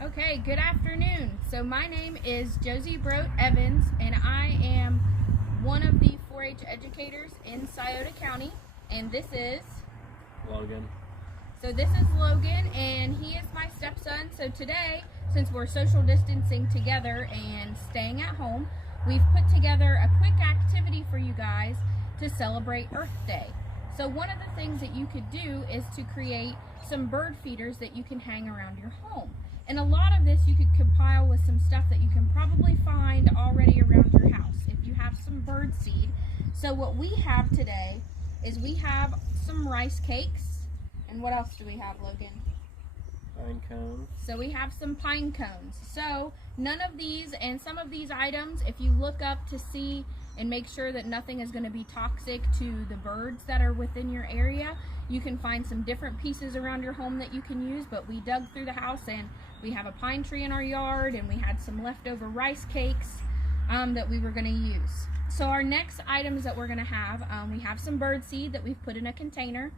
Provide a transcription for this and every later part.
Okay, good afternoon. So my name is Josie Evans, and I am one of the 4-H educators in Scioto County, and this is Logan. So this is Logan, and he is my stepson. So today, since we're social distancing together and staying at home, we've put together a quick activity for you guys to celebrate Earth Day. So one of the things that you could do is to create some bird feeders that you can hang around your home. And a lot of this you could compile with some stuff that you can probably find already around your house if you have some bird seed. So what we have today is we have some rice cakes. And what else do we have, Logan? Pine cones. So we have some pine cones. So none of these and some of these items, if you look up to see and make sure that nothing is going to be toxic to the birds that are within your area, you can find some different pieces around your home that you can use. But we dug through the house and we have a pine tree in our yard, and we had some leftover rice cakes that we were going to use. So our next items that we're going to have, we have some bird seed that we've put in a container,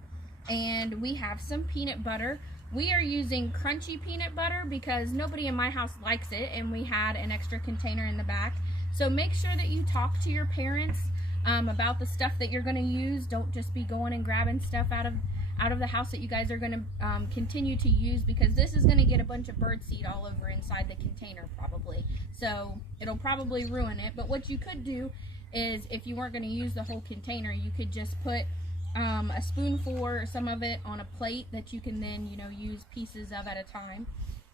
and we have some peanut butter. We are using crunchy peanut butter because nobody in my house likes it, and we had an extra container in the back. So make sure that you talk to your parents about the stuff that you're going to use. Don't just be going and grabbing stuff out of the house that you guys are going to continue to use, because this is going to get a bunch of bird seed all over inside the container probably. So it'll probably ruin it. But what you could do is, if you weren't going to use the whole container, you could just put a spoonful or some of it on a plate that you can then, use pieces of at a time.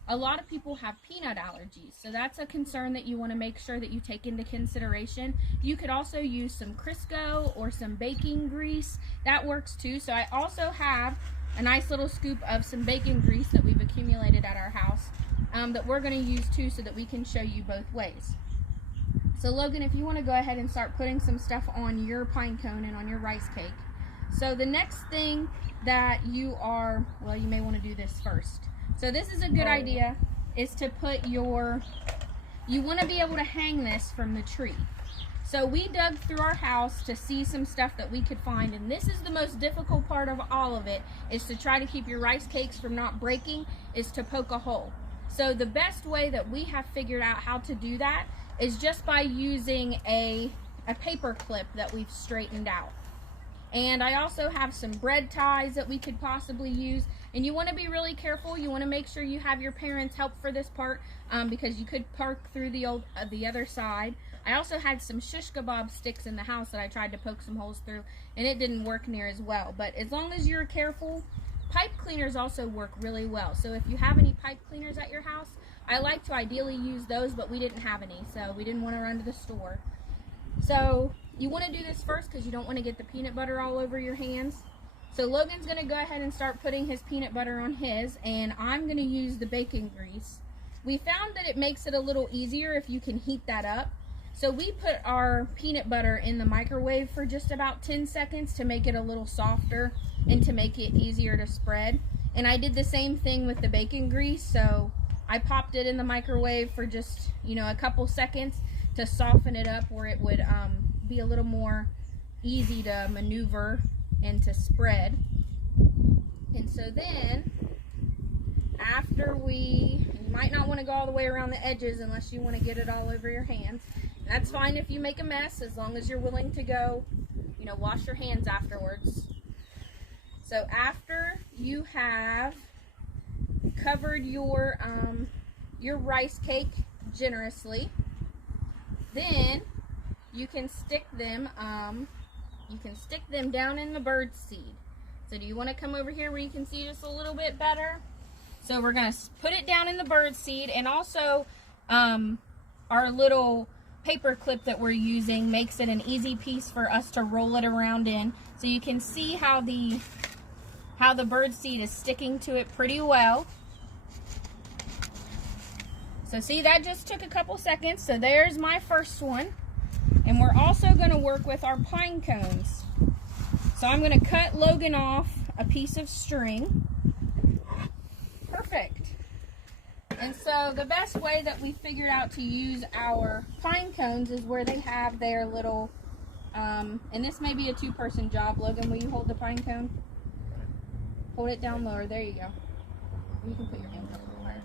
A lot of people have peanut allergies, so that's a concern that you want to make sure that you take into consideration. You could also use some Crisco or some baking grease. That works too. So I also have a nice little scoop of some baking grease that we've accumulated at our house that we're going to use too, so that we can show you both ways. So Logan, if you want to go ahead and start putting some stuff on your pine cone and on your rice cake. So the next thing that you may want to do this first. So this is a good idea, is to put you want to be able to hang this from the tree. So we dug through our house to see some stuff that we could find, and this is the most difficult part of all of it, is to try to keep your rice cakes from not breaking, is to poke a hole. So the best way that we have figured out how to do that is just by using a paper clip that we've straightened out. And I also have some bread ties that we could possibly use. And you want to be really careful. You want to make sure you have your parents help for this part, because you could park through the other side. I also had some shish kebab sticks in the house that I tried to poke some holes through, and it didn't work near as well. But as long as you're careful, pipe cleaners also work really well. So if you have any pipe cleaners at your house, I like to ideally use those, but we didn't have any, so we didn't want to run to the store. So you want to do this first because you don't want to get the peanut butter all over your hands. So Logan's going to go ahead and start putting his peanut butter on his, and I'm going to use the bacon grease. We found that it makes it a little easier if you can heat that up. So we put our peanut butter in the microwave for just about 10 seconds to make it a little softer and to make it easier to spread. And I did the same thing with the bacon grease. So I popped it in the microwave for just, a couple seconds to soften it up, where it would be a little more easy to maneuver and to spread. And so then, after you might not want to go all the way around the edges unless you want to get it all over your hands. That's fine if you make a mess, as long as you're willing to go, wash your hands afterwards. So after you have covered your rice cake generously, then you can stick them down in the bird seed. So do you want to come over here where you can see just a little bit better? So we're going to put it down in the bird seed, and also our little paper clip that we're using makes it an easy piece for us to roll it around in. So you can see how the bird seed is sticking to it pretty well. So see, that just took a couple seconds. So there's my first one. And we're also going to work with our pine cones. So I'm going to cut Logan off a piece of string. Perfect. And so the best way that we figured out to use our pine cones is where they have their little, and this may be a two-person job. Logan, will you hold the pine cone? Hold it down lower. There you go. You can put your hands up a little higher.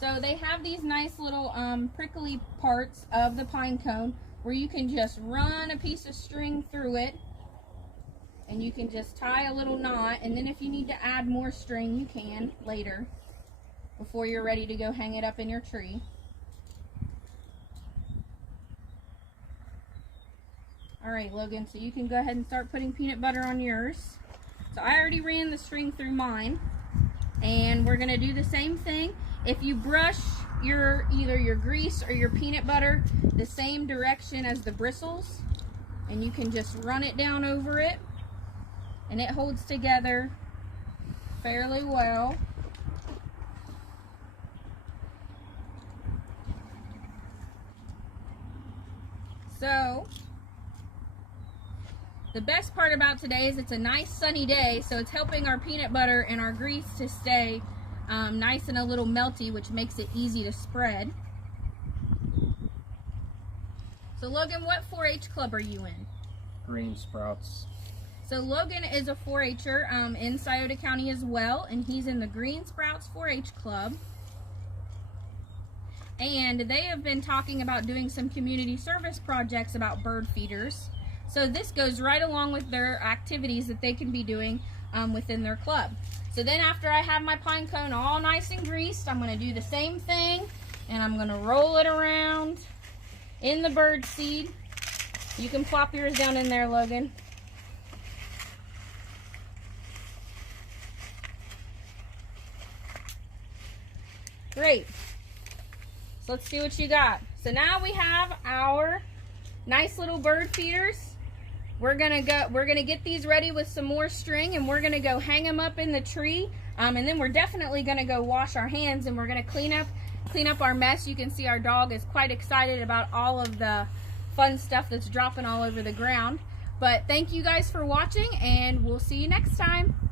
So they have these nice little prickly parts of the pine cone where you can just run a piece of string through it, and you can just tie a little knot, and then if you need to add more string, you can later before you're ready to go hang it up in your tree. Alright, Logan, so you can go ahead and start putting peanut butter on yours. So I already ran the string through mine, and we're going to do the same thing. If you brush either your grease or your peanut butter the same direction as the bristles, and you can just run it down over it, and it holds together fairly well. So the best part about today is it's a nice sunny day, so it's helping our peanut butter and our grease to stay nice and a little melty, which makes it easy to spread. So Logan, what 4-H club are you in? Green sprouts. So Logan is a 4-H'er in Scioto County as well, and he's in the Green Sprouts 4-H club. And they have been talking about doing some community service projects about bird feeders. So this goes right along with their activities that they can be doing within their club. So then after I have my pine cone all nice and greased, I'm going to do the same thing, and I'm going to roll it around in the bird seed. You can plop yours down in there, Logan. Great. So let's see what you got. So now we have our nice little bird feeders. We're gonna get these ready with some more string, and we're gonna go hang them up in the tree. And then we're definitely gonna go wash our hands, and we're gonna clean up our mess. You can see our dog is quite excited about all of the fun stuff that's dropping all over the ground. But thank you guys for watching, and we'll see you next time.